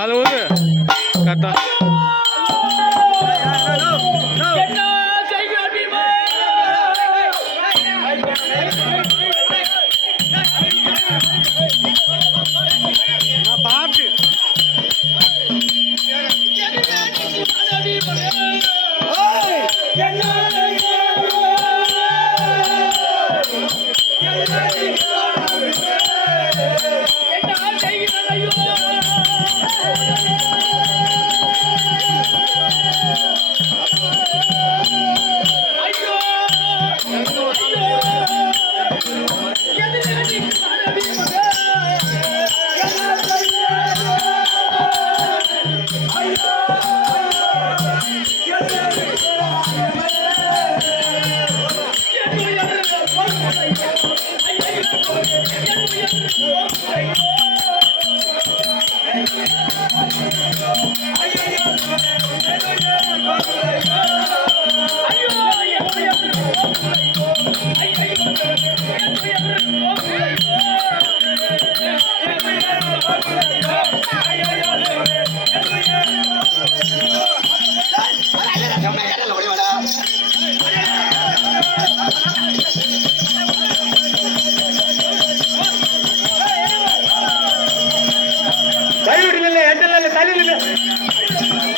அது வந்து கரெக்டா பாட்டு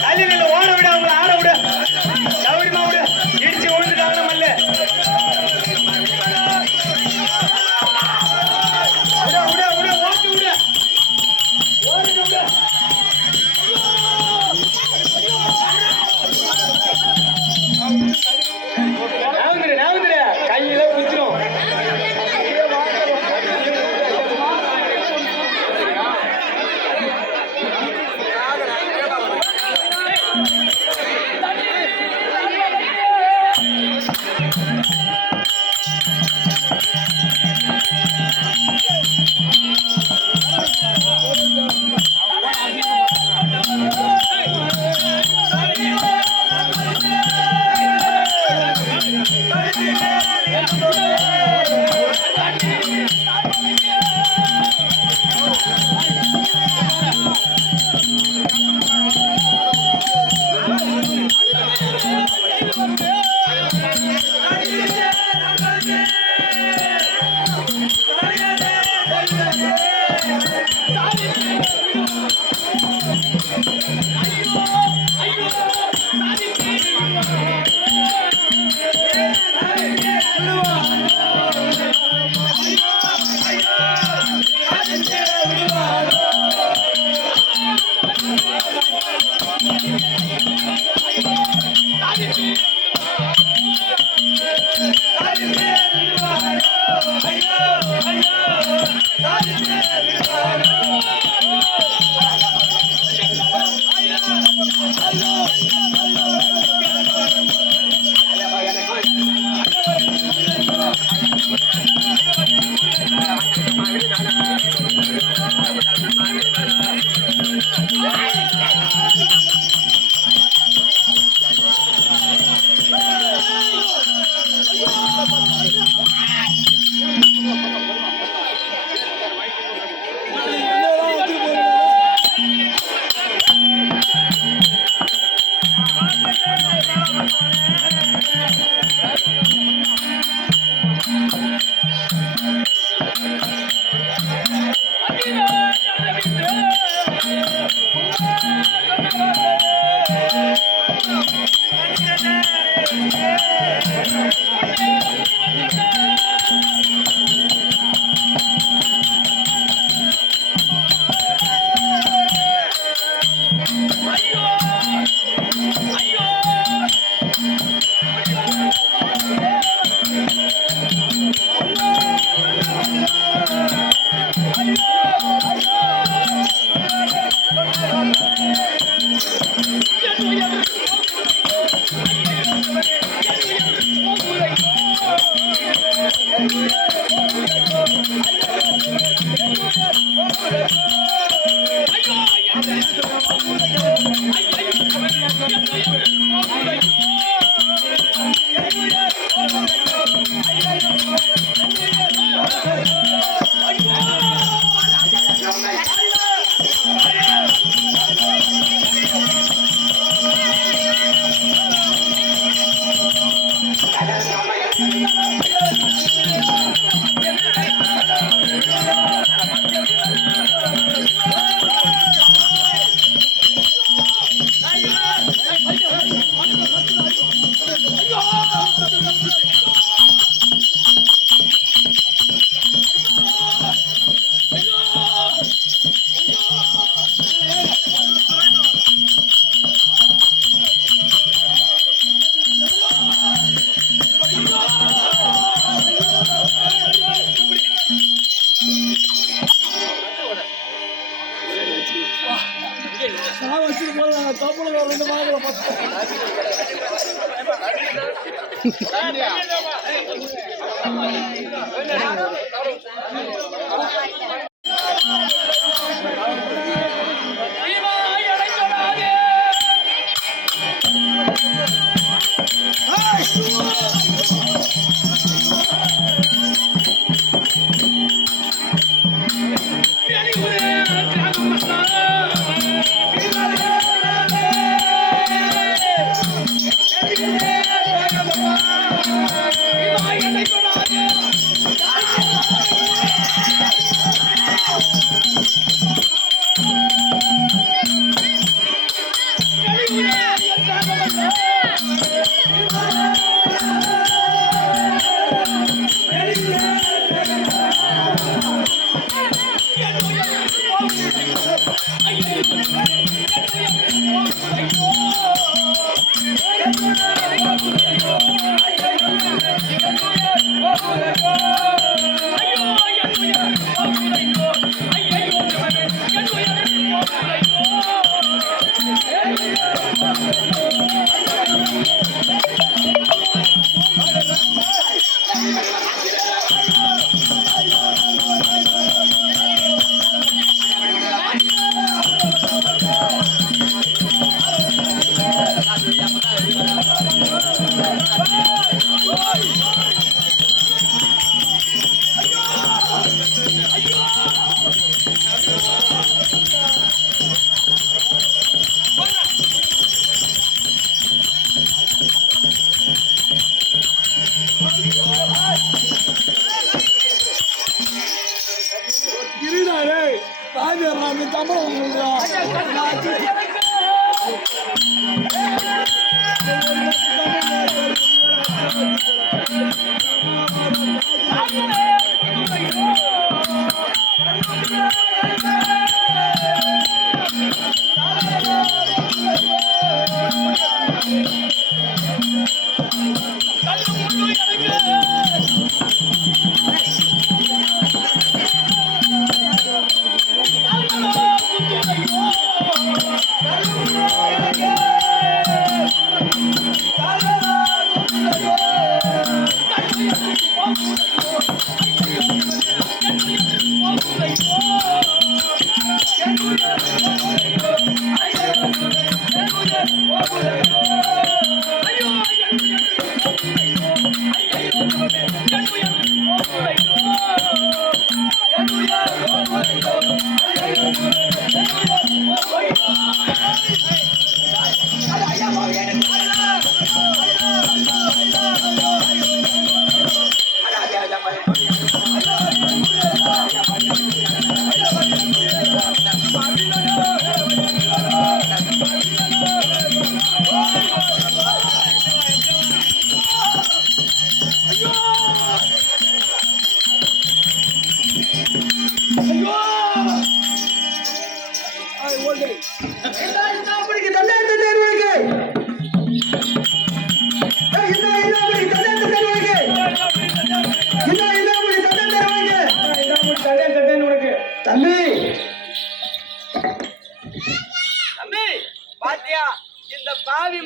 தள்ளி ஓட விட அவங்களை ஆட விட சௌரியமா விட இடிச்சு விழுந்துட்டாங்க மல்ல ஓட்டு விட நாவுந்திர கையில குத்திரும் Thank you.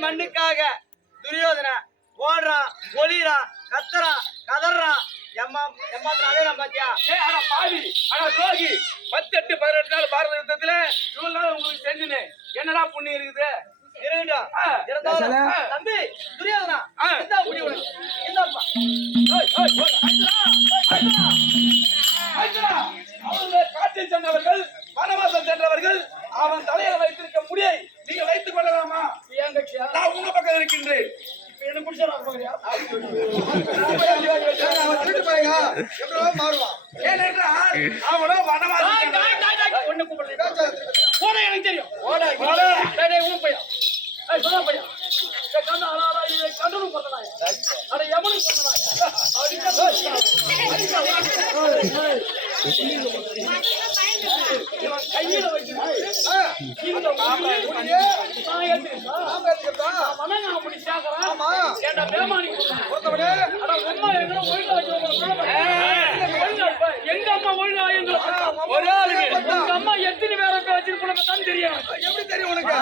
மண்ணுக்காக துரியோதன ஓடுறான், ஒளிறான், கத்துறான், கதறான், எம்மாத்திரம் பாத்தியா? பாவி, ஆனா துரோகி. 18 18 நாள் பாரத யுத்தத்துல இவ்வளவு நாள் உங்களுக்கு செஞ்சுனே என்னடா புண்ணியம் இருக்குது? தம்பி துரியோதனா, காட்டில் சென்றவர்கள், வனவாசம் சென்றவர்கள், அவன் தலையில வைத்திருக்க முடியை நீங்க வைத்துக் கொள்ளலாமா? நான் உங்க பக்கம் இருக்கின்றேன். என்ன பிடிச்சா ஏனென்றால் அவனோ வனவாசி ஒண்ணு கூப்பிடுறேன் போட எனக்கு தெரியும் டேய், டேய், ஊர் பையா சொல்ல பையா கண்டனும் பண்ணலாம் அட எவனும் கையில வச்சு இந்த அப்படி சேர்க்கிறேன் ஏன்டா பேமானி எங்க அம்மா ஒழுங்கா எங்களை ஒரு ஆளுக்கு உங்க அம்மா எத்தனை பேரை வச்சிருப்போம் தான் தெரியும் எப்படி தெரியும் உனக்கு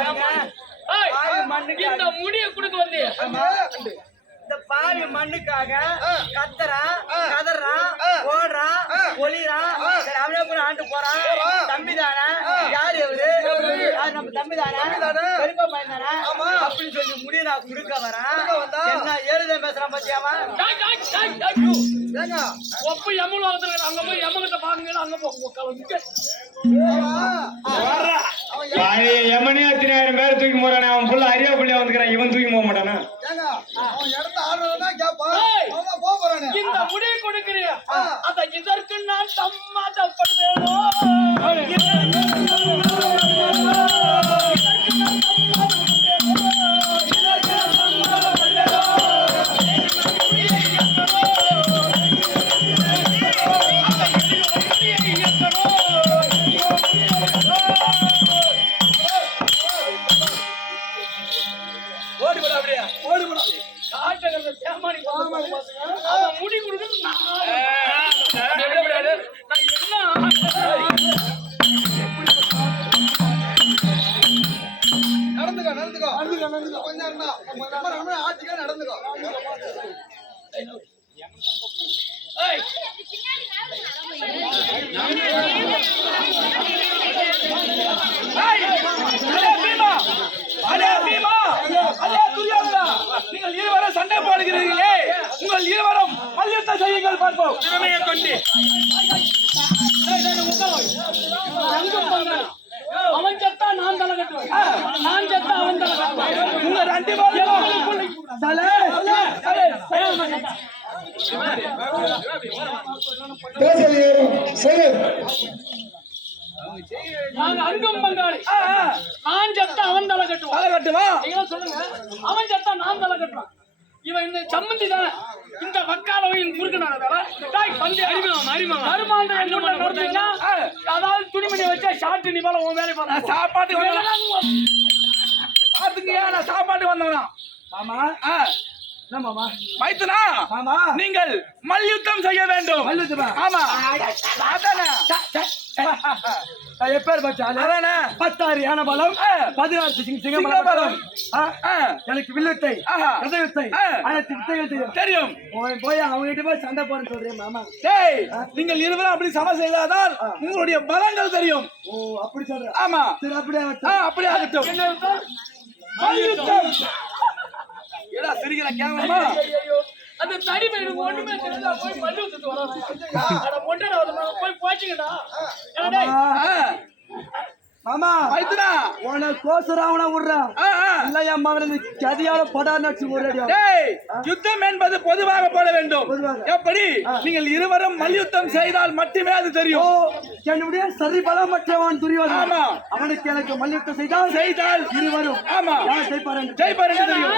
இந்த முடிய குடுக்க வந்து இந்த பாவி மண்ணுக்காக கத்துறான் கதறான் ஓடுறான் ஒளிறான் அவனே கூட ஆண்டு போறான் தம்பி தானே யாரு அவரு நம்ம தம்பி தானே பெருப்பா பையன் தானே அப்படின்னு சொல்லி முடிய நான் குடுக்க வரேன் என்ன ஏழுதான் பேசுறான் பத்தியாவா ஒப்பு எம்மளு வந்துருக்க அங்க போய் எம்மகிட்ட பாருங்க அங்க போ பழைய யமனே 10,000 பேர் தூக்கி போறானே அவன் புள்ள அரியா புள்ளியா வந்துக்கிறான் இவன் தூக்கி போக மாட்டானா இந்த முடியை கொடுக்கிறீ அத இதற்கு நான் சம்மதப்படுவேனோ முடி கொடுக்குறது நடந்துக்கோ கொஞ்சம் ஆட்சிக்கா நடந்துக்கோ நீங்கள் இருவரும் சண்டை போடுகிறீர்களே உங்கள் இருவரும் மல்யுத்தம் செய்யுங்கள் பார்ப்போம் திறமையை கொண்டு அவன் செத்தா நான் தலை கட்டுவேன் நான் செத்தா அவன் தலை கட்டுவேன் உங்க ரெண்டு நான் அங்கம் பங்காளி நான் செத்தா அவன் தலை கட்டுவான் தலை கட்டுவா நீங்க சொல்லுங்க அவன் செத்தா நான் தலை கட்டுவான் இவன் இந்த சம்மந்தி தானே இந்த வக்காலவையும் அதாவது துணிமணி வச்சா ஷார்ட் நீ போல உன் வேலை பார்த்து சாப்பாட்டு பாத்துங்க நான் சாப்பாட்டு வந்தவனா ஆமா ஆமாமா மைத்துனா ஆமா நீங்கள் மல்யுத்தம் செய்ய வேண்டும் ஆமா அதானே எப்பேர் பச்சாலே 10,000 யானை பலம் 16 சிங்க பலம் எனக்கு வில்லுத்தை கதவித்தை அனைத்து வித்தைகள் தெரியும் போய் அவங்க கிட்ட போய் சண்டை போட சொல்றேன் மாமா டேய் நீங்கள் இருவரும் அப்படி சம செய்தால் உங்களுடைய பலங்கள் தெரியும் ஓ அப்படி சொல்றேன் ஆமா சரி அப்படியே அப்படியே ஆகட்டும் மல்யுத்தம் ஏடா சிரிக்கிற கேவலமா அந்த தடி பையன் ஒண்ணுமே தெரியல போய் மல்யுத்தத்து வரான் அட மொட்டை போய் போச்சுங்கடா மாமா மைத்துனா உன கோசராவன விடுறான் இல்ல அம்மா கதியால படா நச்சு விடுறா டேய் யுத்தம் என்பது பொதுவாக போட வேண்டும் எப்படி நீங்கள் இருவரும் மல்யுத்தம் செய்தால் மட்டுமே அது தெரியும் என்னுடைய சரி பலம் மற்றவன் துரியோதனன் ஆமா அவனுக்கு எனக்கு மல்யுத்தம் செய்தால் இருவரும் ஆமா ஜெயிப்பாரு தெரியும்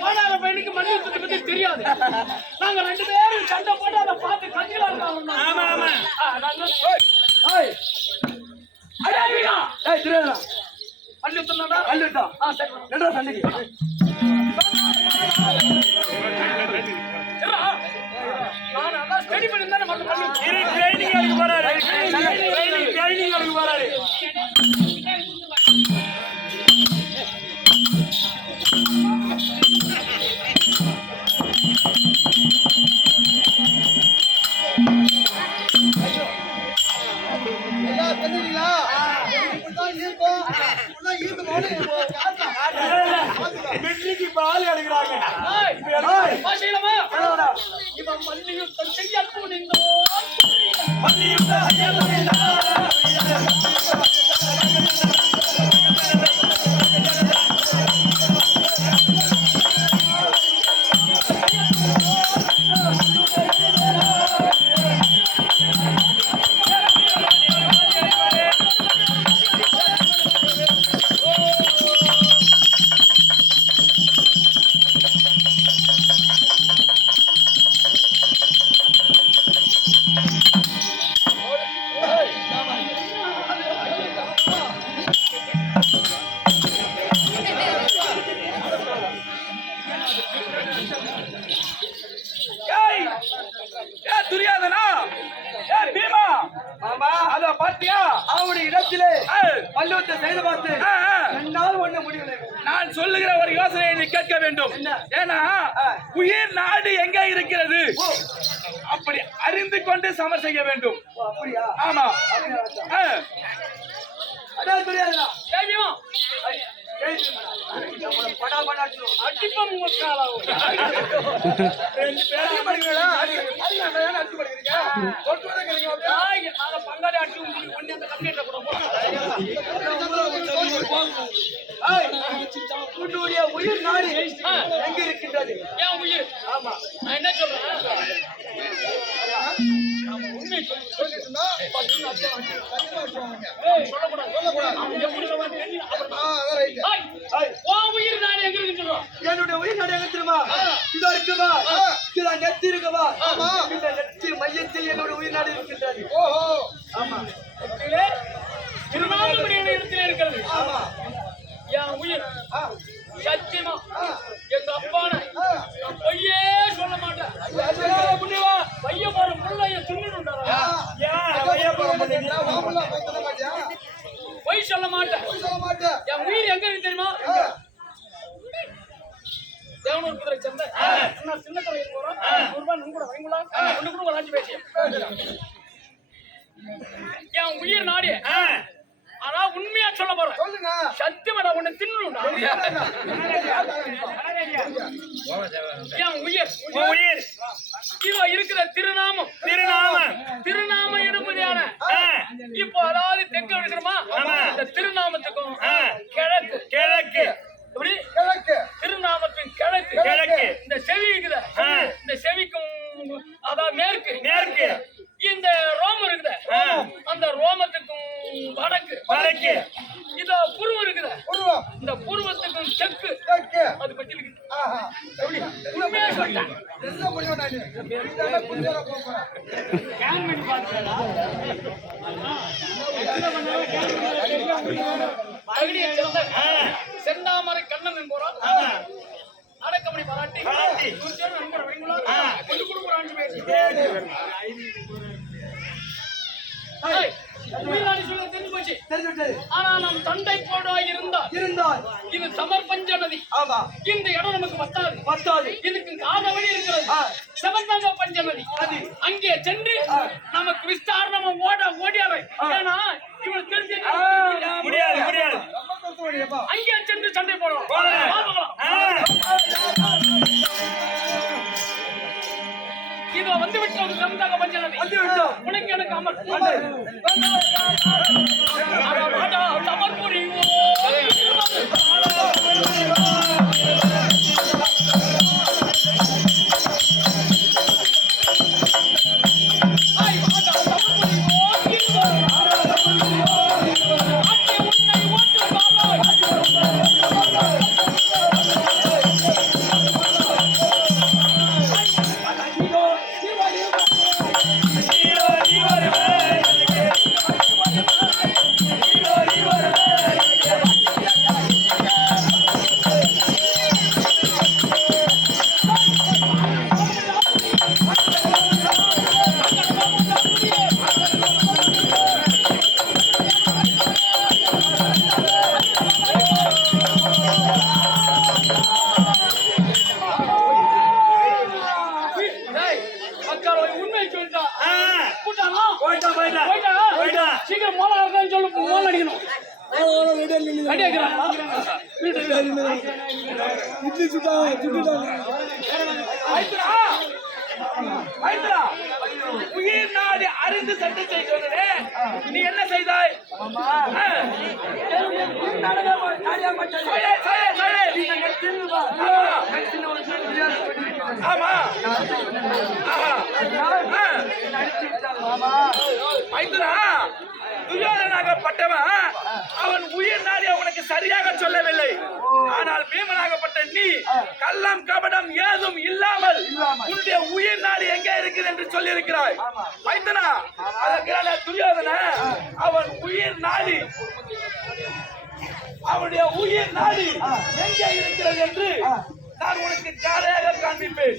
போடாத பையனுக்கு மல்யுத்தத்தை பத்தி தெரியாது நாங்க ரெண்டு பேரும் சண்டை போட்டு அதை பார்த்து கஞ்சில இருக்காங்க ஆமா ஆமா ஏய் ஏய் துரியோதனா மல்யுத்தம்டா மல்யுத்தம் சரி ரெண்டா சண்டைக்கு நான் அதான் ஸ்டடி பண்ணிருந்தேன் மட்டும் ட்ரைனிங் எடுக்க போறாரு ட்ரைனிங் எடுக்க போறாரு வெற்றிக்கு பால் எடுக்கிறாங்க இவன் மல்யுத்தம் செய்ய போனீங்களோ மல்யுத்தம் செய்து பார்த்து என்னால் ஒண்ணு முடியல. நான் சொல்லுகிற ஒரு யோசனையை நீ கேட்க வேண்டும். ஏன்னா உயிர் நாடு எங்க இருக்கிறது அப்படி அறிந்து கொண்டு சமர் செய்ய வேண்டும். அப்படியா? ஆமா. அதான் தெரியாதா? தெரியும். படா படா அடிப்பம் உங்களுக்காகும். நாங்க பங்காளி அடிச்சு உங்களுக்கு ஒண்ணு அந்த கம்ப்ளீட்டை கொடுப்போம். உன்னுடைய உயிர் நாடு எங்க இருக்கின்றது? ஏன் உயிர்? ஆமா, நான் என்ன சொல்றேன்? உண்மை சொல்லிட்டுனா உயிர் நாடு எங்க இருக்குன்னு சொல்றோம். என்னுடைய உயிர் நாடு எங்க தெரியுமா? இதோ இருக்குவா, இதோ நெத்தி இருக்குவா, இந்த நெத்தி மையத்தில் என்னோட உயிர் நாடு இருக்கின்றது. ஓஹோ, ஆமா, திருநாமணி இடத்துல இருக்கிறது. ஆமா, என் உயிர் சத்தியமா எங்க அப்பான நான் பொய்யே சொல்ல மாட்டேன். பைய போற முள்ளைய தின்னுட்டாரா? பொய் சொல்ல மாட்டேன். என் உயிர் எங்க இருக்கு தெரியுமா? தேவனூர் குதிரை சந்தை சின்ன கடையில் போறோம். ₹100 கூட வாங்கிக்கலாம். ஒண்ணு கூட ராஜி பேசி என் உயிர் நாடு. ஆனா உண்மையா சொல்ல போறேன். சொல்லுங்க. சத்தியமா உன்னை தின்னுடா. என் உயிர் உயிர் இதோ இருக்கிற திருநாமம் திருநாமம் எடுப்பதான இப்போ அதாவது தெற்கு இருக்கிறோமா இந்த திருநாமத்துக்கும் கிழக்கு எப்படி திருநாமத்தின் கிழக்கு இந்த செவி இருக்குது. இந்த செவிக்கும் அதாவது மேற்கு இந்த ரோமம் இருக்குது. அந்த ரோமத்துக்கும் வடக்கு இதோ புருவம் இருக்குது. இந்த புருவத்துக்கும் தெற்கு அது பத்தி இருக்கு. உண்மையா சொல்லிட்டேன். செந்தாமரை கண்ணன் என்போம் அடக்கமணி பாராட்டி தெரிஞ்சு போச்சு. ஆனா நம் தண்டை போடா இருந்தால் இது சமர்பஞ்ச நதி. இந்த இடம் நமக்கு பத்தாது. இதுக்கு காதவழி இருக்கிறது. சமர்பஞ்ச பஞ்ச நதி அங்கே சென்று நமக்கு விஸ்தாரணமா ஓடியாரை. ஏன்னா இவனுக்கு தெரிஞ்சு முடியாது. அங்கே சென்று சண்டை போடலாம். இதோ வந்து விட்டோம். சமதாக பஞ்ச நதி உனக்கு எனக்கு அமர் புரியும். சீக்கிரம் மோள சொல்லு. மோள அடிக்கணும். உயிர் நாடு அறிந்து சட்டை செய்தே நீ என்ன செய்தாய்? ஆமா துரியோதனாகப்பட்டவன் அவன் உயிர் நாடிய உனக்கு சரியாக சொல்லவில்லை. ஆனால் பீமனாகப்பட்ட நீ கள்ளம் கபடம் ஏதும் இல்லாமல் உன்னுடைய உயிர் நாடு எங்கே இருக்குது என்று சொல்லி இருக்கிறாய். மைத்தனா அதற்கான துரியோதன அவன் உயிர் நாடி அவனுடைய உயிர் நாடி எங்கே இருக்கிறது என்று நான் உனக்கு ஜாலியாக காண்பிப்பேன்.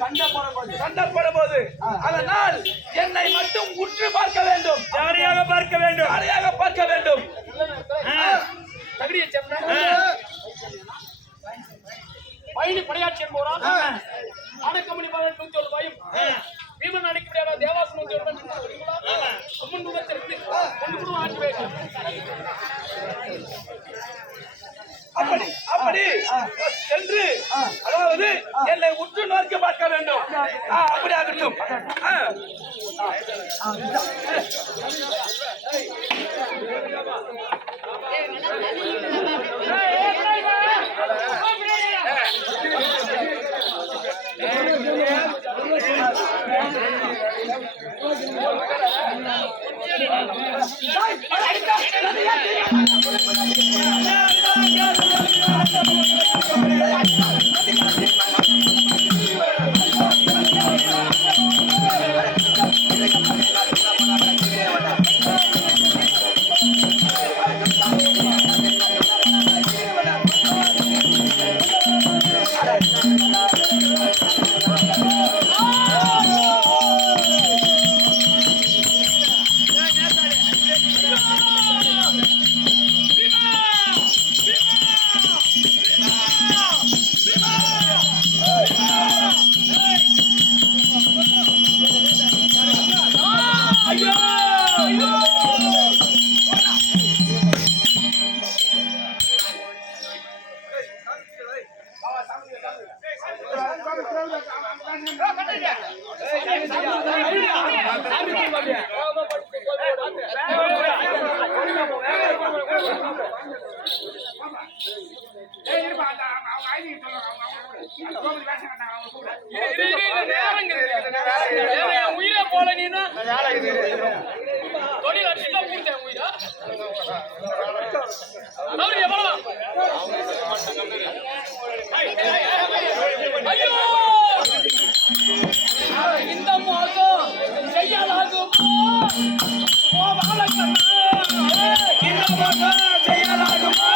சண்டை போடும்போது அதனால் என்னை மட்டும் உற்று பார்க்க வேண்டும். ஜாலியாக பார்க்க வேண்டும். சமயம் பீமன் அடிக்கப்படியான தேவாசனம் அம்மன் குலத்திற்கு கொண்டு கூட ஆட்சி வைக்கலாம். அப்படி அப்படி சென்று அதாவது என்னை உற்று நோக்கி பார்க்க வேண்டும். அப்படி ஆகட்டும். உயிரை போல நீனா தொழில் அடிச்சுட்டா பூர்த்தேன் உயிரா அவரு எவ்வளவு ஐயோ இந்த மாதம் செய்யலாகுமா இந்த மாதம் செய்யலாகுமா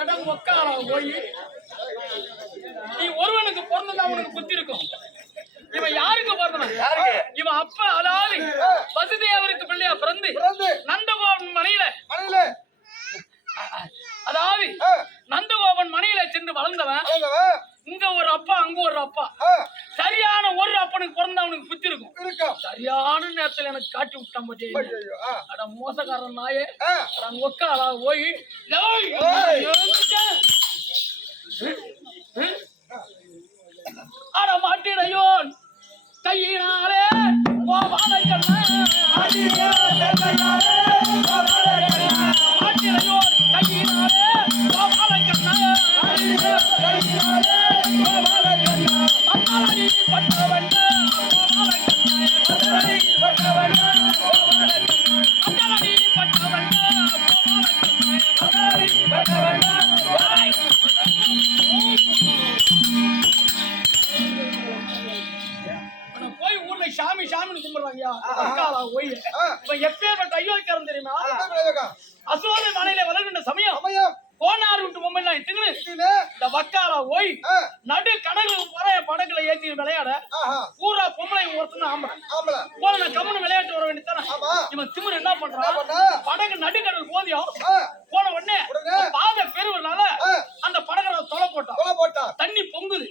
இடம் உக்காரா போய் நீ ஒருவனுக்கு பிறந்ததா அவனுக்கு புத்தி இருக்கும். இவன் யாருக்கு பிறந்தவன்? இவன் அப்ப அதாவது வசுதேவருக்கு பிள்ளையா பிறந்து நந்தகோபன் மனையில அதாவது நந்தகோபன் மனையில சென்று வளர்ந்தவன். இங்க ஒரு அப்பா அங்க ஒரு அப்பா. சரியான ஒரு அப்பனுக்கு பிறந்தா அவனுக்கு புத்தி இருக்கும். சரியான நேரத்துல எனக்கு காட்டி விட்டான் பத்தி அட மோசக்காரன் நாயே ஒக்காலா போய் அட மாட்டிடையோன் கையினாலே மாட்டிடையோன் கையினாலே போய் ஊர்ல சாமி சாமின்னு கும்பிடுறாங்கயா. எப்பேற்பட்ட அயோக்கியம் தெரியுமா? அசோகை மலையில வளர்கின்ற சமயம் கோனார் விட்டு பொம்மைலாம் தின்னு இந்த வக்காலா போய் நடு கடலுக்கு வர படகுல ஏத்தி விளையாட பூரா பொம்பளை ஒருத்தன ஆம்பளை போல நான் கம்முன்னு விளையாட்டு வர வேண்டியதானே. இவன் திமிர் என்ன பண்றான்? படகு நடுக்கடல் போதியும் போன உடனே பாதை பெருவனால அந்த படகுல தொலை போட்டான். தண்ணி பொங்குது.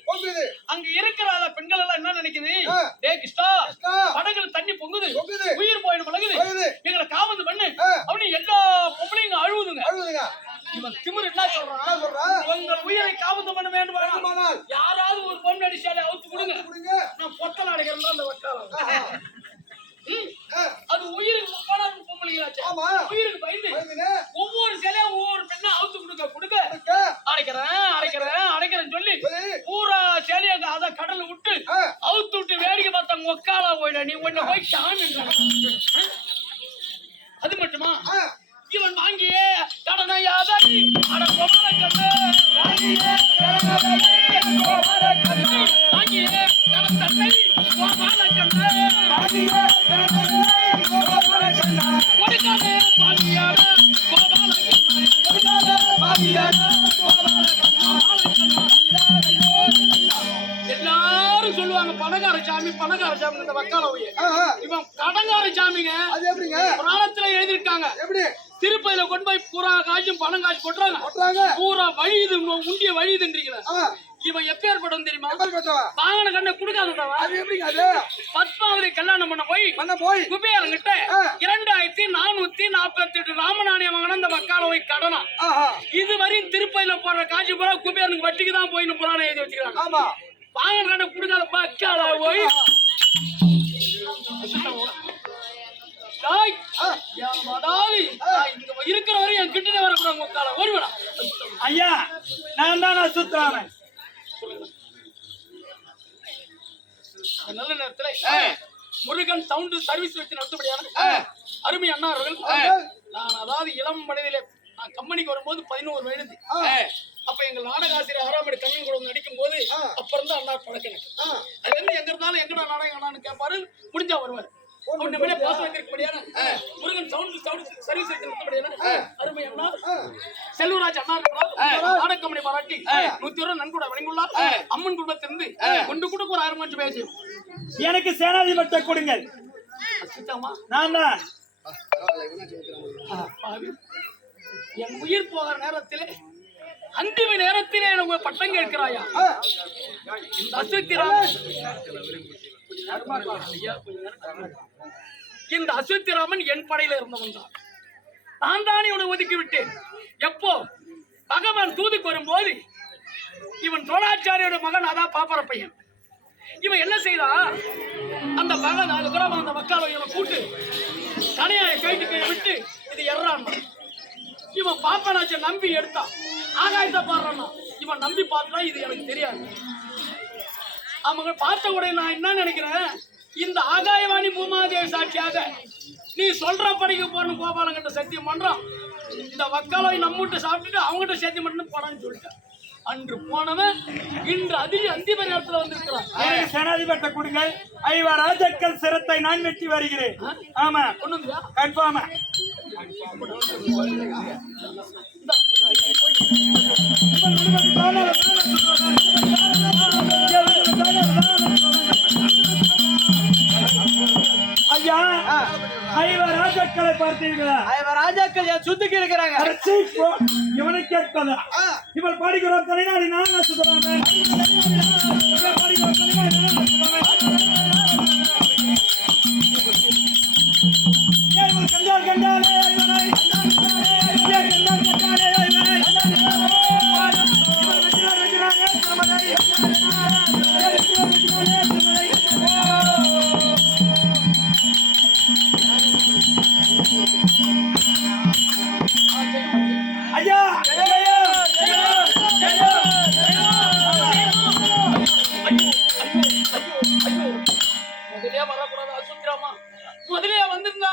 அங்க இருக்கிற பெண்கள் எல்லாம் என்ன நினைக்குது? டே கிருஷ்ணா, படகுல தண்ணி பொங்குது, உயிர் போயிடும் பழகுது, எங்களை காவந்து பண்ணு அப்படின்னு எல்லா பொம்பளையும் அழுவுதுங்க. இவன் திமிர் என்ன சொல்றான்? உங்கள் உயிரை காவந்து பண்ண வேண்டும். யாராவது ஒரு பொண்ணு அடிச்சாலே அவுத்து கொடுங்க, நான் பொத்தல் அடைக்கிறேன் அந்த வட்டாரம். அது உயிருக்கு பொம்பளைங்களாச்சு. உயிருக்கு பயந்து ஒவ்வொரு அட கோபால கண்ணே தாங்கியே கடத்தன்னை கோபால கண்ணே கொடுக்காதே பாவியான கோபால எல்லாரும் சொல்லுவாங்க பணக்கார சாமி இந்த வக்காலவைய இவன் கடங்கார சாமிங்க. புராணத்துல எழுதிருக்காங்க. திருப்பதியில கொண்டு போய் பூரா காய்ச்சும் பணம் காய்ச்சி கொட்டுறாங்க. பூரா வழியுது உண்டிய வழியுதுன்றீங்களா? இவன் எப்பேற்படும் தெரியுமா? வாங்கின கண்ணை கொடுக்காதவன். பத்மாவதி கல்யாணம் பண்ண போய் குபேரங்கிட்ட 2448 ராமநாணயம் வாங்கின இந்த வக்காலவை கடனா. இதுவரையும் திருப்பதியில போடுற காட்சி பூரா குபேரனுக்கு வட்டிக்கு தான் போய் புராணம் எழுதி வச்சுக்கிறாங்க. வாங்கின கண்ணை கொடுக்காத வக்கால போய் இருக்கிற வரையும் என் கிட்டே வரக்கூடாது முக்கால வருவா. ஐயா நான் தான் சுத்தராமன். நல்ல நேரத்துல முருகன் சவுண்ட் சர்வீஸ் வச்சு நடத்தபடியான அருமை அண்ணா அவர்கள், நான் அதாவது இளம் வயதிலே நான் கம்பெனிக்கு வரும்போது 11 வயது. அப்ப எங்க நாடக ஆசிரியர் ஆறாமடி கம்மியும் கூட நடிக்கும் போது அப்ப இருந்து அண்ணா பழக்கம் எனக்கு. அது வந்து எங்க இருந்தாலும் எங்கடா நாடகம் அண்ணான்னு கேட்பாரு, முடிஞ்சா வருவாரு. முருகன் சவுண்ட் சர்வீஸ் அருமை அண்ணா செல்வராஜ் அண்ணா நாடகமணி பாராட்டி 100 ரூபாய் நன்கூட வழங்கியுள்ளார். அம்மன் குடும்பத்திலிருந்து கொண்டு கூட ஒரு 1000 ரூபாய் பேசி எனக்கு சேனாதிபத்தை கொடுங்கள். நான் தான் என் உயிர் போகிற நேரத்திலே அந்திம நேரத்திலே எனக்கு பட்டம் கேட்கிறாயா? இந்த அஸ்வத்திராமன் என் படையில இருந்தவன் தான். நான் தானே இவனை ஒதுக்கி விட்டேன். எப்போ பகவான் தூதுக்கு வரும்போது இவன் துரோணாச்சாரியோட மகன், அதான் பாப்பர பையன். இவன் என்ன செய்தா, அந்த மகன் அதுக்கப்புறம் அந்த மக்களை இவனை கூட்டு தனியாரை கைட்டு விட்டு இது எறான். இவன் பாப்பனாச்ச நம்பி எடுத்தான். ஆகாயத்தை பாடுறான். இவன் நம்பி பார்த்தா இது எனக்கு தெரியாது. அவங்க பார்த்த உடனே நான் என்ன நினைக்கிறேன், இந்த ஆகாயவாணி பூமாதேவி சாட்சியாக நீ சொல்ற படிக்க போறன்னு கோபாலங்கிட்ட சத்தியம் பண்றான். இந்த வக்காலை நம்மகிட்ட சாப்பிட்டுட்டு அவங்ககிட்ட சத்தியம் பண்ணு போனான்னு சொல்லிட்டேன். அன்று போனவன் இன்று அந்திம நேரத்துல வந்திருக்கிறான். எனக்கு சேனாதிபத்தை கொடுங்கள். 5 ராஜாக்கள் சிரத்தை நான் வெட்டி வருகிறேன். ஆமா ஒண்ணுங்களா கன்ஃபார்மா. ஐயா 5 ராஜாக்களை பார்த்தீங்களா? 5 ராஜாக்கள் என் சுத்துக்கு இருக்கிறாங்க. இவனை கேட்பதா? இவள் பாடிக்கிறோம் தலைநாடி நான் சுத்தராமன். ஐயா முதலே வந்திருந்தா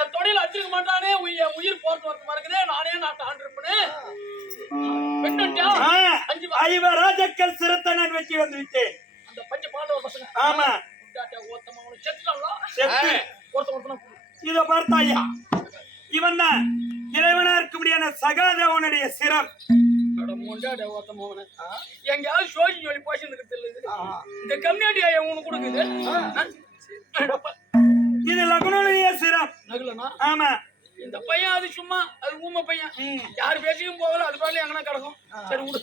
என் தொடையில அடிச்சிருக்க மாட்டானே, உயிர் போறது வரமா இருக்குதே, நானே நாட்டை ஆண்டு இருப்பேன். 5 ராஜாக்கள் சிரத்தை நான் வெட்டி வந்து விட்டேன். அந்த பஞ்ச பாண்டவ பசங்க ஆமா இத பார்த்தாயா? இவன் தான் இறைவனா இருக்க முடியாத சகாதேவனுடைய சிரம். எங்கயாவது சோழி சொல்லி போச்சு இந்த கம்யூனிட்டி உனக்கு கொடுக்குது. இது லகுனுடைய சிரம். ஆமா இந்த பையன் அது சும்மா அது ஊமை பையன், யாரு பேசியும் போகல, அது பாடல எங்கன்னா கிடக்கும். சரி விடு.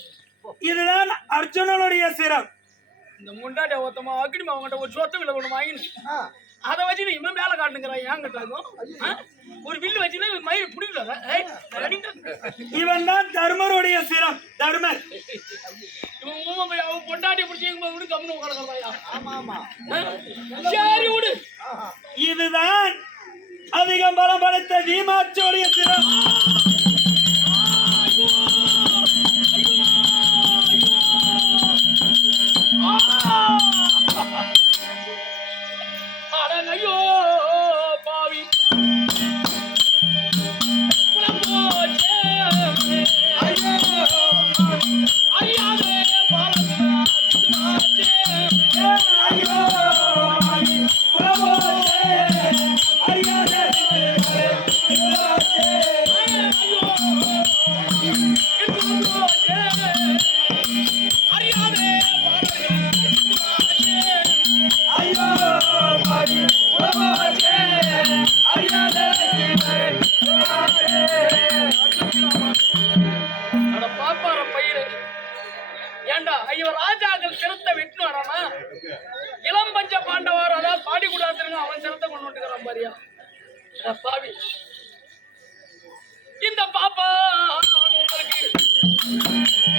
இதுதான் அர்ஜுனனுடைய சிரம். இந்த முண்டாட்டி ஒருத்தமா அக்கினிமா அவங்ககிட்ட ஒரு சொத்த விலை ஒண்ணு வாங்கினு அதை வச்சு நீ இவன் மேல காட்டுங்கிறான். ஏன் கட்டாகும்? ஒரு வில்லு வச்சுன்னா மயிர் பிடிக்கல. இவன் தான் தர்மருடைய சிரம். தர்மர் இவன் ஊமை பையன் அவன் பொண்டாட்டி பிடிச்சிங்க விடு, கம்முன்னு உட்காந்துயா. ஆமா ஆமா சரி விடு. இதுதான் அதிகம் பலம் படைத்த வீமாட்சியுடைய சிரம். ஐயோ பாவி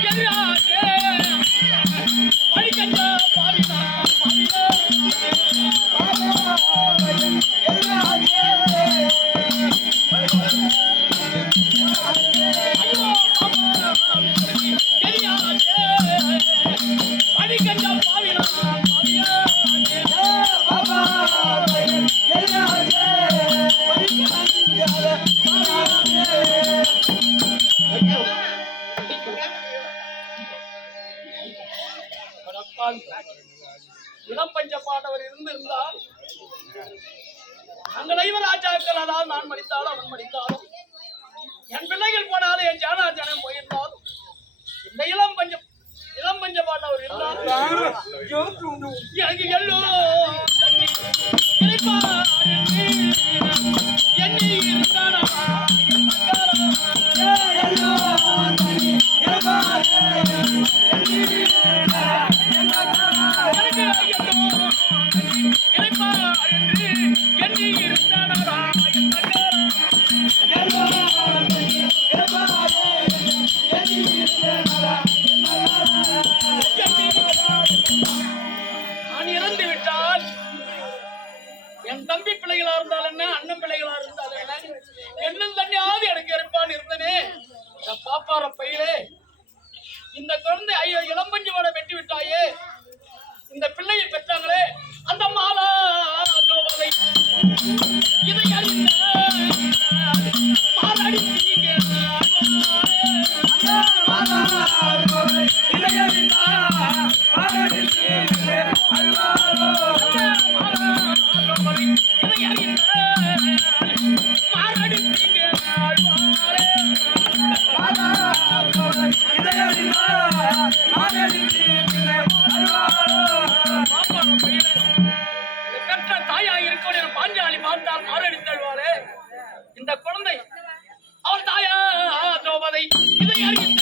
எதிராக படிக்கட்ட பாவினா படிக்கட்ட பாவினா இளம் பஞ்ச பாண்டவர் இருந்திருந்தால் அந்த ராஜாக்கள் அதாவது நான் மடித்தாலும் அவன் மடித்தாலும் என் பிள்ளைகள் போனாலும் என் ஜானாஜனம் போயிருந்தாலும் இந்த இளம் பஞ்ச பாண்டவர் இருந்தால் எனக்கு எல்லோரும் எண்ணி இருந்தானா நான் இறந்து விட்டால் என் தம்பி பிள்ளைகளா இருந்தால் என்ன அண்ணன் பிள்ளைகளா இருந்தால் என்ன என்னும் தண்ணியாவது எனக்கு இருப்பான் இருந்தனே பாப்பார பையிலே இந்த குழந்தை ஐயோ இளம்பஞ்சு வெட்டி விட்டாயே இந்த பிள்ளையை பெற்றாங்களே அந்த மாலா இதை அறிந்த மாலாடி பெற்ற தாயா இருக்க பாஞ்சாலி பார்த்தால் மாரடித்தழுவாளே இந்த குழந்தை அவர் தாயா திரௌபதி இதை அறிந்த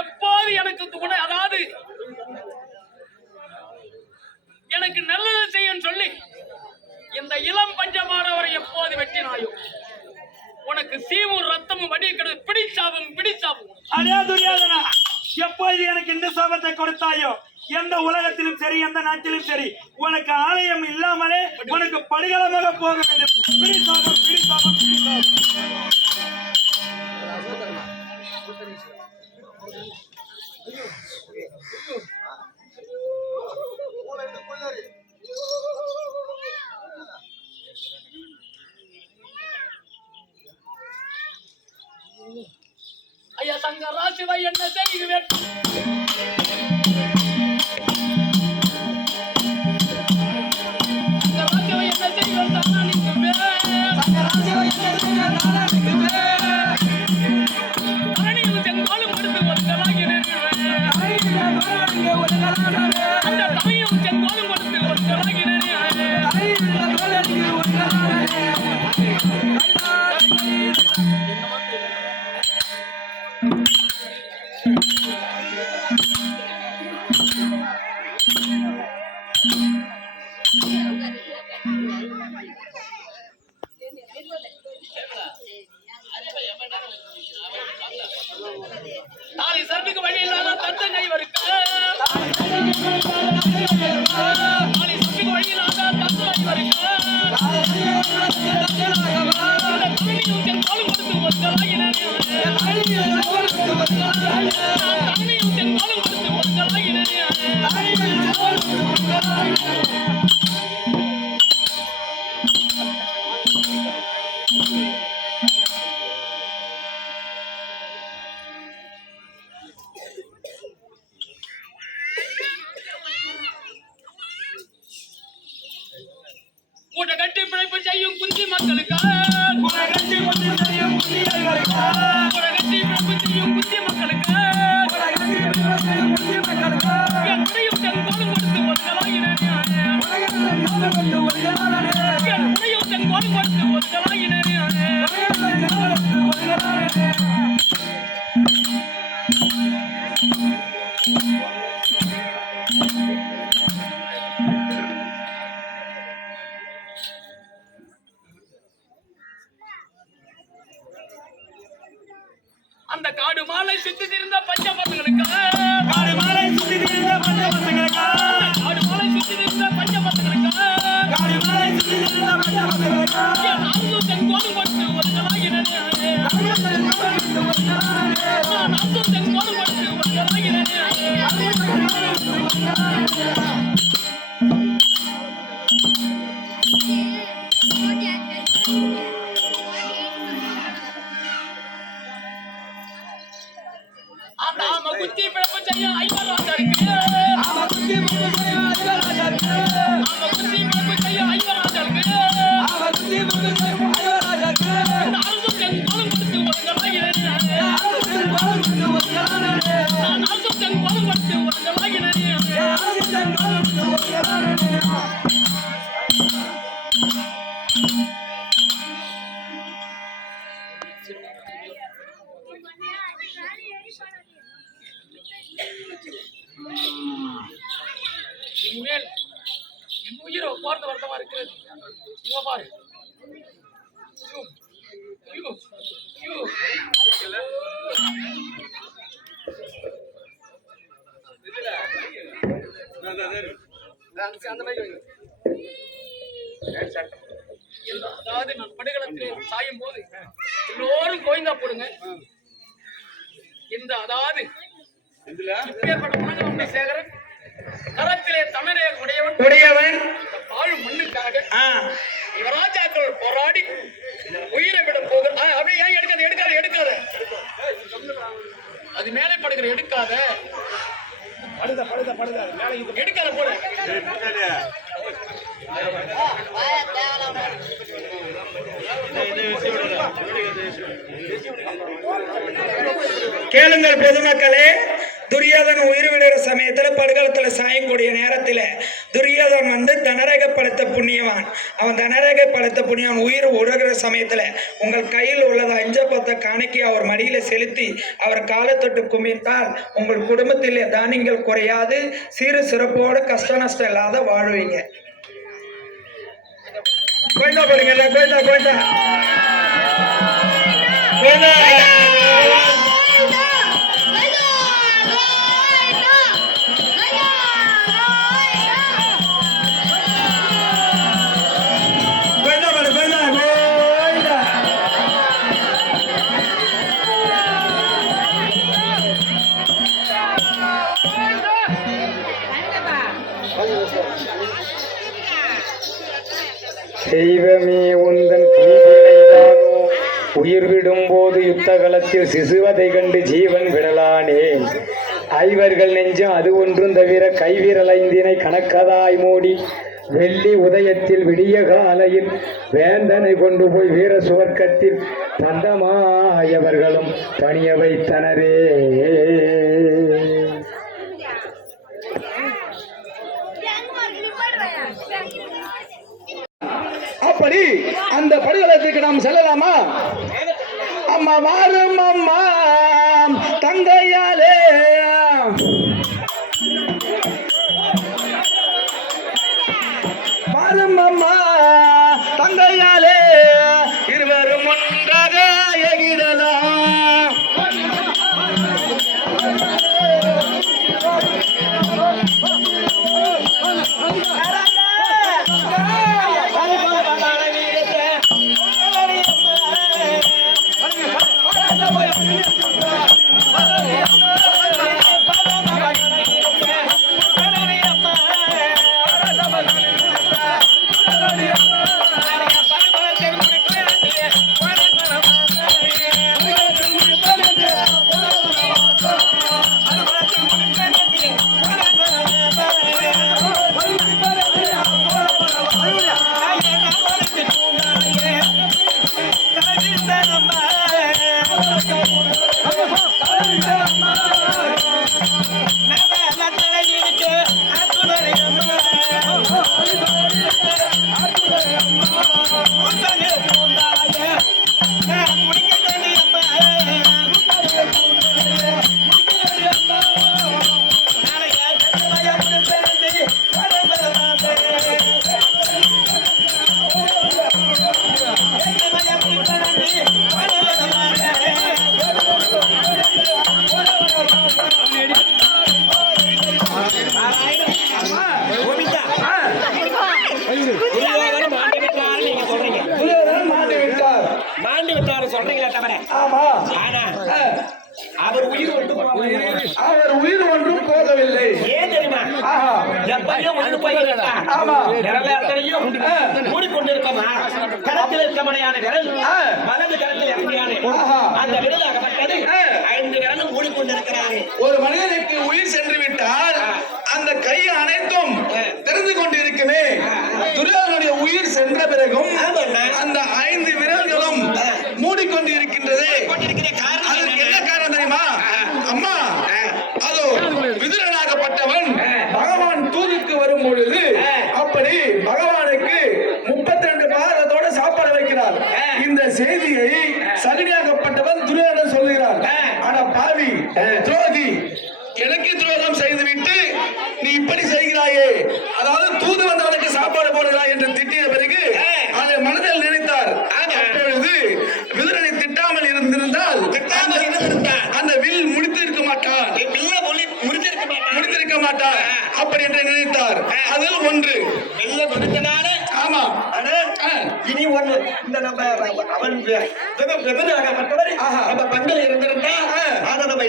எப்போது எனக்கு துணை அதாவது எனக்கு நல்லது செய்யும் சொல்லி இந்த இளம் பஞ்சமானவரை எப்போது வெட்டினாயோ உனக்கு சீவும் ரத்தமும் வடிக்கிறது பிடிச்சாவும் அடே துரியோதனா, எப்போது எனக்கு இந்த சாபத்தை கொடுத்தாயோ எந்த உலகத்திலும் சரி எந்த நாட்டிலும் சரி உனக்கு ஆலயம் இல்லாமலே உனக்கு படுகளமாக போக வேண்டும். பிடிசாபம். ஐயா சங்கரா சிவா என்ன செய்வேன் நாளை சர்பிக்கு வழி இல்லாத தந்த கை வருக்க நாளை சர்பிக்கு வழி இல்லாத தந்த கை வருக்க கொடுத்து ஒருத்தலாகினே மூட்டை கட்டி மக்களுக்கு உலகத்தி புத்தி செய்யும் புத்திகளுக்கு உலகத்தி பிரபு செய்யும் புத்தி மக்களுக்கு உலகத்தி புத்தி செய்யும் புத்தி மக்களுக்கு என் துணையும் தன் கோலம் கொடுத்து ஒருகளாயினே உலகத்தில் ஞானம் கொண்டு வருகிறானே என் துணையும் தன் கோலம் கொடுத்து ஒருகளாயினே உலகத்தில் ஞானம் கொண்டு வருகிறானே அந்த காடு மாலை சுத்தி திரிந்த பஞ்ச பசங்களுக்கு காடு மாலை சுத்தி திரிந்த பஞ்ச பசங்களுக்கு காடு மாலை சுத்தி திரிந்த பஞ்ச பசங்களுக்கு காடு மாலை சுத்தி திரிந்த பஞ்ச பசங்களுக்கு என் அருள் தன் கோலம் கொடுத்து ஒருகளாயினே உலகத்தில் ஞானம் கொண்டு வருகிறானே நான் அருள் தன் கோலம் கொடுத்து ஒருகளாயினே அந்த ஆம குத்தி பிழப்பு செய்யும் ஐவராஜருக்கு ஆமா குத்தி புத்தி செய்யும் ஐவராஜருக்கு ஆம குத்தி பிழப்பு செய்யும் ஐவராஜருக்கு ஆமா குத்தி புத்தி செய்யும் ஐவராஜருக்கு இந்த அருள் தன் கோலம் கொடுத்து ஒருகளாயினே உலகத்தில் ஞானம் கொண்டு வருகிறானே நான் அருள் தன் கோலம் கொடுத்து ஒருகளாயினே உலகத்தில் ஞானம் கொண்டு வருகிறானே இனிமேல் என் உயிரோ போறது வருத்தமா இருக்கிறது இவ பாரு ஐயோ, ஐயோ, ஐயோ. அதாவது நான் படுகளத்திலே சாயும் போது எல்லோரும் கோயந்தா போடுங்க இந்த அதாவது இப்பேற்பட்ட உலகம் சேகரன் கரத்திலே தமிழே உடையவன் இந்த பாழ் மண்ணுக்காக யுவராஜாக்கள் போராடி உயிரை விட போக அப்படியே ஏன் எடுக்காத அது மேலே படுகிற எடுக்காத எடுக்காத போல கேளுங்கள் பொதுமக்களே, துரியோதன் உயிர் விடுற சமயத்துல படுகளத்துல சாயக்கூடிய நேரத்துல துரியோதன் வந்து தனரேகப்படுத்த புண்ணியவான். அவன் தனரேகப்படுத்த புண்ணியவான் உயிர் உடுகிற சமயத்துல உங்கள் கையில் உள்ளதை 5 காணிக்கை அவர் மடியில செலுத்தி அவர் காலை தொட்டு கும்பிட்டால் உங்கள் குடும்பத்திலே தானியங்கள் குறையாது, சீரு சிறப்போடு கஷ்ட நஷ்டம் இல்லாத வாழ்வீங்க. கோயந்தா பாருங்க, கோயந்தா கோயந்தா கோயந்தா. தெய்வமே உந்தன் தீவினைதானோ உயிர் விடும் போது யுத்த களத்தில் சிசுவதை கண்டு ஜீவன் விடலானேன். ஐவர்கள் நெஞ்சம் அது ஒன்றும் தவிர கைவிரலைந்தினை கணக்கதாய் மூடி வெள்ளி உதயத்தில் விடிய காலையில் வேந்தனை கொண்டு போய் வீர சுவர்க்கத்தில் தந்தமாயவர்களும் பணிய வைத்தனரே. அப்படி அந்த படுகளத்துக்கு நாம் செல்லலாமா? அம்மா வாரும் அம்மா தங்கையாலே, வாரும் அம்மா தங்கையாலே, இருவரும் ஒன்றாக எகிடலாம். மாண்டு விட்டாரு சொல்றீங்களா தவிர ஆமா ஆனா அவர் உயிர் ஒன்றும் போகவில்லை. ஏன் தெரியுமா? ஆஹா. எப்படியும் உயிர் போய்விட்டா ஆமா. நிறைவேற்றையும் மூடிக்கொண்டிருக்கோமா கரத்தில் இருக்கமனையான விரல் வலது கரத்தில் இறங்கியானே அந்த விரலாகப்பட்டது 5 விரலும் மூடிக்கொண்டிருக்கிறாரே. ஒரு மனிதனுக்கு உயிர் சென்று விட்டால் அந்த கை அனைத்தும் தெரிந்து கொண்டிருக்குமே. துரியோதனுடைய உயிர் சென்ற பிறகும் அந்த 5 விரல்களும் மூடிக்கொண்டு இருக்கின்றது. அதற்கு என்ன காரணம் தெரியுமா? அம்மா, அதோ விதுரனாகப்பட்டவன் பகவான் தூதுக்கு வரும் பொழுது அப்படி பகவானுக்கு 32 பாரதத்தோட சாப்பாடு வைக்கிறார். இந்த செய்தியை சகுனியாகப்பட்டவன் துரியோதனன் சொல்லுகிறார். ஆனா பாவி துரோகி, எனக்கு துரோகம் செய்துவிட்டு நீ இப்படி செய்கிறாயே, அதாவது தூது வந்தவனுக்கு சாப்பாடு போடுகிறாய் என்று திட்டிய பிறகு அதை மனதில் நினைத்தார். அப்பொழுது விதுரனை திட்டாமல் இருந்திருந்தால் அந்த வில் முடித்திருக்க மாட்டான், முடித்திருக்க மாட்டான் அப்படி என்று நினைத்தார். அதில் ஒன்று ஆமா. இனி ஒண்ணு இந்த நம்ம அவன் வெகுனாகப்பட்டவர் நம்ம பங்கில் இருந்திருந்தா அதை நம்ம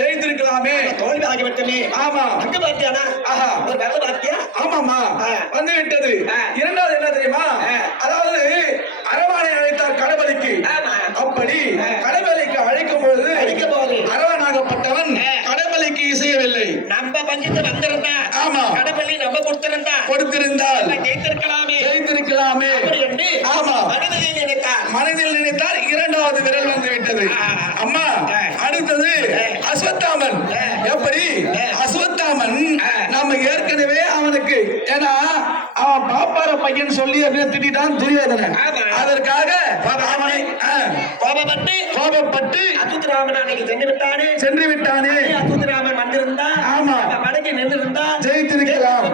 ஜெயித்திருக்கலாமே, தோல்வி ஆகிவிட்டமே. ஆமா. அங்க பார்த்தியானா ஒரு நல்ல பாத்தியா? ஆமாமா, வந்து விட்டது. இரண்டாவது என்ன தெரியுமா? அதாவது அரவானை அழைத்தார் கடபலிக்கு. அப்படி கடபலிக்கு அழைக்கும் பொழுது அரவனாகப்பட்டவன் கடபலிக்கு இசையவில்லை. நம்ம பஞ்சத்தை வந்திருந்தா ஆமா, கடபலி நம்ம கொடுத்திருந்தால் ஜெயித்திருக்கலாமே என்று ஆமா மனதில் நினைத்தார். இரண்டாவது விரல் வந்து விட்டது. அம்மா, அடுத்தது அஸ்வத்தாமன். எப்படி? அஸ்வத்தாமன் நாம ஏற்கனவே அவனுக்கு, ஏன்னா அவன் பாப்பார பையன் சொல்லி அப்படியே திட்டான் துரியோதனன். அதற்காக அவனை கோபப்பட்டு அத்துராமன் சென்று விட்டானே. அத்துராமன் வந்திருந்தா ஆமா, மடக்கி நின்றிருந்தா ஜெயித்திருக்கலாம்.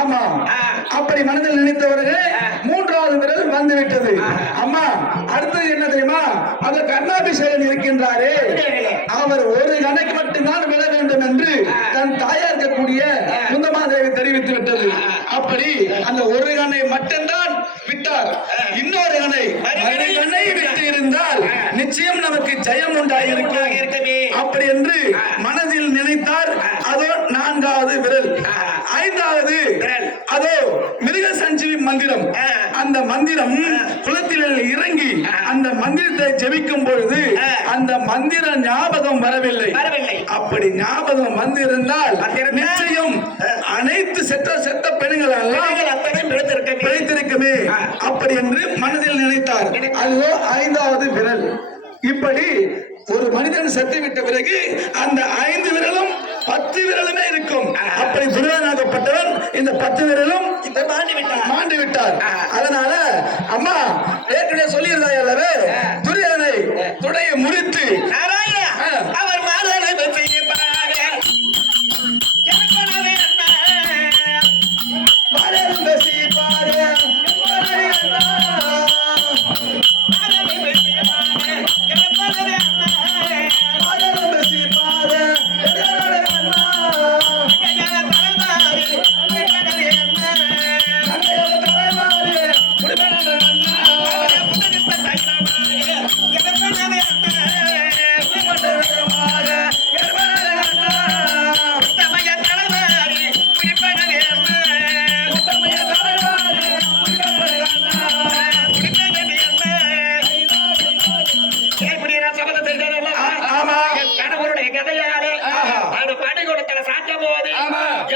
ஆமா, அப்படி மனதில் நினைத்தவர்கள் மூன்றாவது விரல் வந்து விட்டது. அம்மா, அடுத்தது என்ன தெரியுமா? அந்த கர்ணாபிஷேகன் இருக்கின்றாரே, அவர் ஒரு கணைக்கு மட்டும்தான் விழ வேண்டும் என்று தன் தாயார் இருக்கக்கூடிய குந்தமாதேவி தெரிவித்து விட்டது. அப்படி அந்த ஒரு கணை மட்டும்தான் விட்டார். இன்னொரு கணை விட்டு இருந்தால் நிச்சயம் நமக்கு ஜெயம் உண்டாயிருக்கும் அப்படி என்று மனதில் நினைத்தார். அதோ 4வது விரல். 5வது அதோ மிருக சஞ்சீவி மந்திரம். அந்த மந்திரம் குளத்தில் இறங்கி அந்த மந்திரத்தை ஜெபிக்கும் பொழுது அந்த மந்திர ஞாபகம் வரவில்லை. அப்படி ஞாபகம் வந்திருந்தால் நிச்சயம் அனைத்து செத்த பெண்கள் எல்லாம் பிழைத்திருக்குமே அப்படி என்று மனதில் நினைத்தார். அதுவோ 5வது விரல். இப்படி ஒரு மனிதன் செத்துவிட்ட பிறகு அந்த 5 விரலும் 10 விரலுமே இருக்கும். அப்படி துரியோதனாகப்பட்டவன் இந்த 10 விரலும் மாண்டு விட்டார். அதனால அம்மா ஏற்கனவே சொல்லியிருந்தாய் அல்லவே, துரியோதனை துடையை முடித்து அவர் மாதனை பற்றி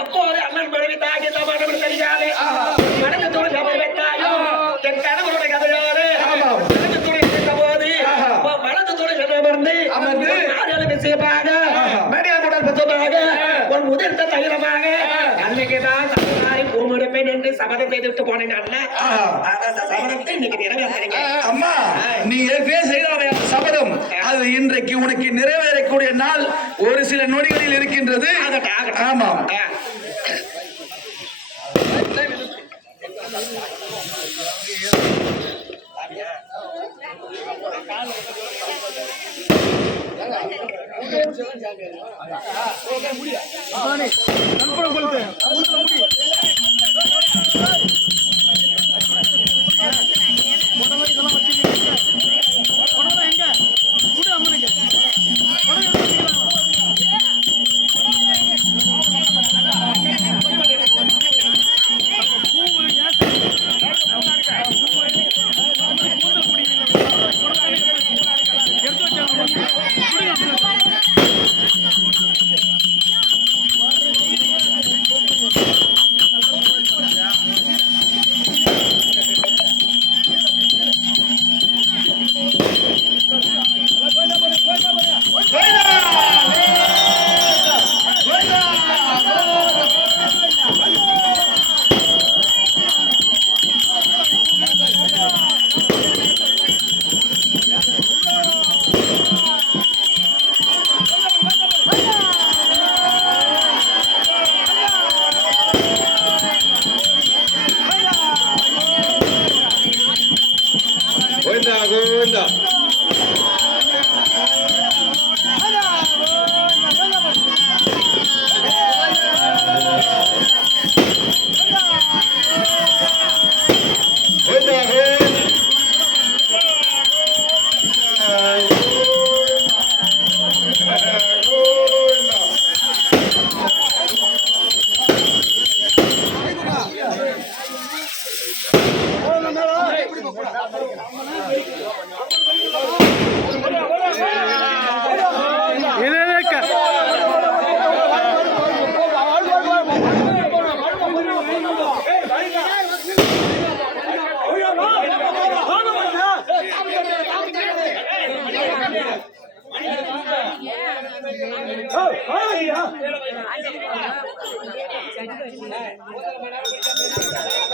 எப்போது அண்ணன் மனைவி தாக்கி தமானம் தெரியாது மனது துணை சபை வைத்தாயோ என் கணவருடைய கதையோடு மனது துணை இருந்த போது மனது துணை அமர்ந்து ஆதரவு விஷயமாக மரியாதையுடன் பத்தமாக ஒரு முதிர்த்த தைரமாக அன்னைக்குதான் சமுதாரி பூமெடுப்பேன் என்று சபதம் செய்துவிட்டு போனேன் அண்ணன். சபதத்தை இன்னைக்கு நிறைவேற்றுறீங்க. அம்மா, நீ ஏற்கனவே செய்த சபதம் அது இன்றைக்கு உனக்கு நிறைவேறக்கூடிய நாள் ஒரு சில நொடிகளில் இருக்கின்றது. ஆமாம்.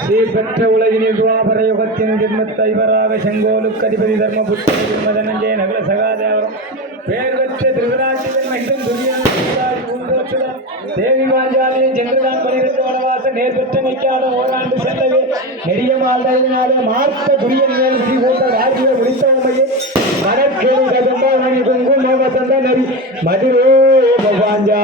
சீர்பெற்ற உலகினில் துவாபர யுகத்தின் ஜென்மத்தை வராக செங்கோலுக்கு அதிபதி தர்மபுத்திர திருமதனஞ்சய நகல சகாதேவரம் பேர் பெற்ற திருவிழாட்சிதன் மகிதன் துரியன் பூந்தோற்றுடன் தேவி வாஞ்சாலியின் சென்றுதான் 12 வனவாச நேர் பெற்ற வைக்காத ஓராண்டு செல்லவே நெடிய மால்தலினாலே மார்த்த துரியன் மேல் ஸ்ரீ கூட்ட ராஜ்ய முடித்தவமையே மனக்கேடு கதம்பாவணி குங்கும வசந்த நரி மதுரோ பவாஞ்சா